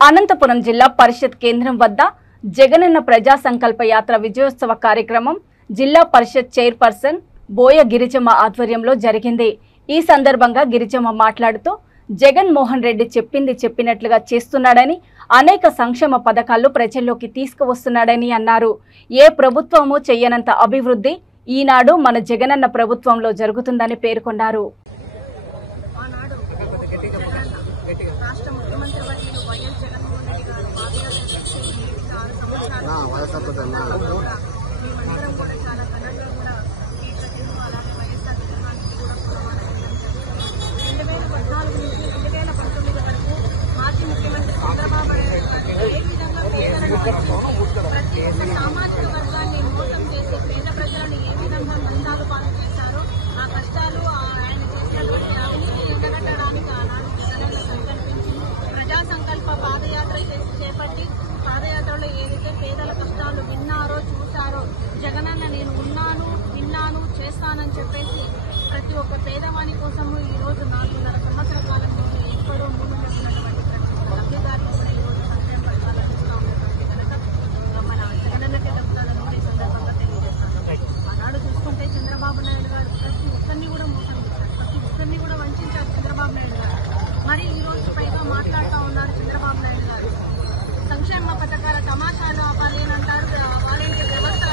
అనంతపురం జిల్లా పరిషత్ కేంద్రం వద్ద జగనన్న ప్రజా సంకల్ప యాత్ర విజయోత్సవ కార్యక్రమం జిల్లా పరిషత్ చైర్పర్సన్ బోయ గిరిజమ్మ ఆధ్వర్యంలో జరిగింది। ఈ సందర్భంగా గిరిజమ్మ మాట్లాడుతూ జగన్ మోహన్ రెడ్డి చెప్పింది చెప్పినట్లుగా చేస్తున్నాడని, అనేక సంక్షేమ పథకాలు ప్రజల్లోకి తీసుకువస్తున్నాడని అన్నారు। ఏ ప్రభుత్వము చేయనంత అభివృద్ధి ఈనాడు మన జగనన్న ప్రభుత్వంలో జరుగుతుందని పేర్కొన్నారు। రాష్ట్ర ముఖ్యమంత్రి వర్యులు వైఎస్ జగన్మోహన్ రెడ్డి గారు పాదయాత్ర చేసి 6 సంవత్సరాలు మేమందరం కూడా చాలా ఘనంగా కూడా ఈ ప్రతిను అలాగే వైఎస్ఆర్ విగ్రహానికి కూడా పూలమాల వేయడం జరిగింది। 2014 నుంచి 2019 వరకు మాజీ ముఖ్యమంత్రి చంద్రబాబు నాయుడు గారు ఏ విధంగా పేదలను ప్రతి ఒక్క సామాజిక వర్గాన్ని మోసం చేసి పేద ప్రజలను ఏ విధంగా మందాలు పాలు చేశారో ఆ కష్టాలు ఆయన చేసినటువంటి అవినీతి ఎండగట్టడానికి ఆనాడు జగనన్న సంకల్పించి ప్రజా సంకల్ప పాదయాత్ర చేపట్టి పాదయాత్రలో ఏదైతే పేదల కష్టాలు విన్నారో చూశారో జగనన్న నేను ఉన్నాను విన్నాను చేస్తానని చెప్పేసి ప్రతి ఒక్క పేదవాని కోసము ఈ రోజు 4.5 సంవత్సరాల కాలంలో ఎక్కడో ముందున్నటువంటి ప్రతి ఒక్క లబ్ధిదారులు కూడా ఈ రోజు సంక్షేమ పథకాలు అందిస్తూ ఉన్నటువంటి కనుక మన జగనన్నకి దక్కుతాలని కూడా ఈ సందర్భంగా తెలియజేస్తాను। ఆనాడు చూసుకుంటే చంద్రబాబు నాయుడు గారు ప్రతి ఒక్కరిని కూడా మోసం చేశారు, ప్రతి ఒక్కరిని కూడా వంచారు చంద్రబాబు నాయుడు గారు। మరి ఈ రోజు పైగా మాట్లాడుతూ ఉన్నారు చంద్రబాబు నాయుడు గారు సంక్షేమ పథకాల తమాషాలు ఆపాలి అని అంటారు, వాలంటీర్ వ్యవస్థ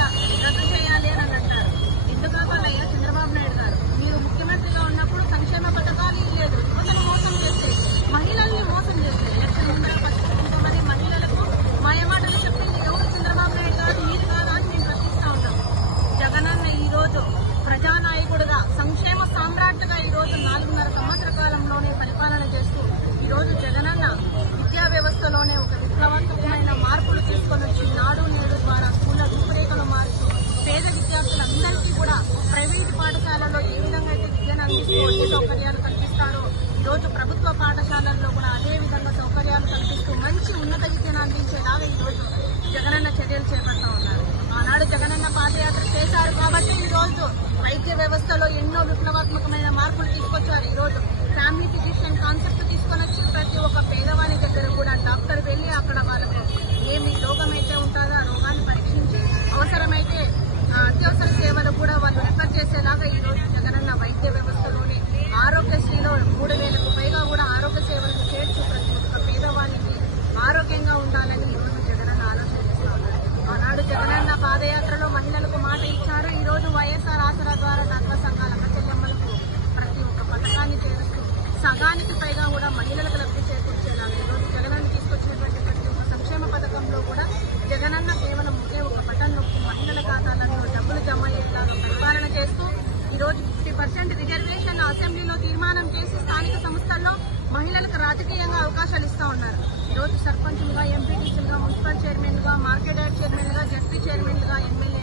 రద్దు చేయాలి అని అంటారు। ఎందుకు ఆపాలయ్యా చంద్రబాబు నాయుడు గారు? మీరు ముఖ్యమంత్రిగా ఉన్నప్పుడు సంక్షేమ పథకాలు లేదు, యువతను మోసం చేస్తే మహిళల్ని మోసం చేస్తే ఎలక్షన్ ముందర పట్టుకుంటామని మహిళలకు మాయమాటలు చెప్పింది ఎవరు? చంద్రబాబు నాయుడు గారు, మీరు కాదా అని మేము ప్రశ్నిస్తా ఉంటాం। జగనన్న ఈ రోజు ప్రజానాయకుడుగా సంక్షేమ సామ్రాట్గా ఈ రోజు 4.5 సంవత్సర కాలంలోనే పరిపాలన చేస్తూ ఈ రోజు జగనన్న విద్యా వ్యవస్థలోనే ఒక విప్లవాత్మకమైన మార్పులు తీసుకొని వచ్చి నాడు నేడు ద్వారా స్కూళ్ల రూపురేఖలు మార్చి పేద విద్యార్థులందరికీ కూడా ప్రైవేటు పాఠశాలలో ఏ విధంగా అయితే విద్యను అందిస్తూ అన్ని సౌకర్యాలు కల్పిస్తారో ఈ రోజు ప్రభుత్వ పాఠశాలల్లో కూడా అదే విధంగా సౌకర్యాలు కల్పిస్తూ మంచి ఉన్నత విద్యను అందించేలాగా ఈ రోజు జగనన్న చర్యలు చేపడతా ఉన్నారు। ఆనాడు జగనన్న పాదయాత్ర చేశారు కాబట్టి ఈ రోజు వైద్య వ్యవస్థలో ఎన్నో విప్లవాత్మకమైన మార్పులు తీసుకొచ్చారు। ఈ రోజు ఫ్యామిలీ ఫిజిషియన్ కాన్సెప్ట్ తీసుకొని వచ్చి ప్రతి ఒక్క పేదవాని దగ్గర కూడా డాక్టర్ వెళ్లి అక్కడ వాళ్ళకు ఏమి రోగం అయితే ఉంటుందో ఆ రోగాన్ని పరీక్షించి అవసరమైతే అత్యవసర సేవలు కూడా వాళ్ళు రిఫర్ చేసేలాగా ఈ రోజు జగనన్న వైద్య వ్యవస్థలోనే ఆరోగ్యశ్రీలో 3,000కు పైగా కూడా ఆరోగ్య సేవలు చేర్చి ప్రతి ఒక్క పేదవానికి ఆరోగ్యంగా ఉండాలని ఈ రోజు జగనన్న ఆలోచన చేస్తూ ఉన్నారు। ఆనాడు జగనన్న పాదయాత్రలో మహిళలకు మాట ఇచ్చారు, ఈ రోజు వైఎస్ఆర్ ఆసరా ద్వారా డాక్టర్ సంఘాల చెల్లెమ్మలకు ప్రతి ఒక్క పథకాన్ని చేరుస్తూ సగానికి పైగా కూడా మహిళలకు లబ్ధి చేకూర్చేలాగా ఈ రోజు జగనన్న తీసుకొచ్చినటువంటి ప్రతి ఒక్క సంక్షేమ పథకంలో కూడా జగనన్న కేవలం ఒకే ఒక బటన్ నొక్కి మహిళల ఖాతాలలో డబ్బులు జమ అయ్యేలాగా పరిపాలన చేస్తూ ఈ రోజు 50% రిజర్వేషన్ అసెంబ్లీలో తీర్మానం చేసి స్థానిక సంస్థల్లో మహిళలకు రాజకీయంగా అవకాశాలు ఇస్తా ఉన్నారు। ఈ రోజు సర్పంచులుగా, ఎంపీటీసీలుగా, మున్సిపల్ చైర్మన్లుగా, మార్కెట్ యార్డ్ చైర్మన్లుగా, జడ్పీ చైర్మన్లుగా, ఎమ్మెల్యే